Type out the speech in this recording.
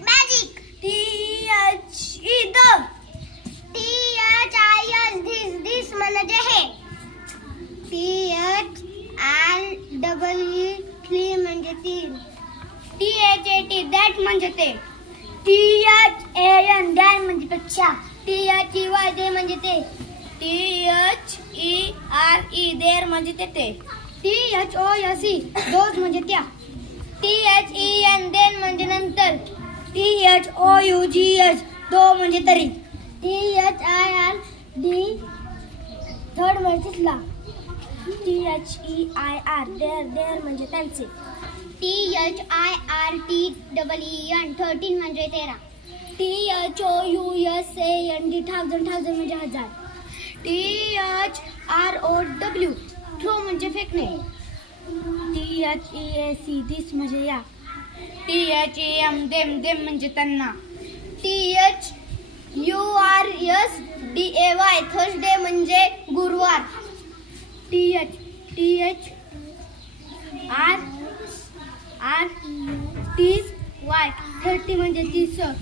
Magic. THE dog. THIS this म्हणजे हे. THREE म्हणजे तीन. THAT that म्हणजे ते. THAN dan म्हणजे पेक्षा. THEY ते म्हणजे ते. THERE देर म्हणजे ते. THOSE those म्हणजे त्या. THEN then म्हणजे नंतर. THOUGH दो म्हणजे तरी. THIRD third म्हणजे तिथला. THEIR देर म्हणजे त्यांचे. THIRTEEN 13 म्हणजे 13. THOUSAND thousand म्हणजे हजार. THROW थ्रो म्हणजे फेकणे. THEAC दिस म्हणजे या. THEM देम म्हणजे त्यांना. THURSDAY थर्सडे म्हणजे गुरुवार. THRTY 30 म्हणजे 30.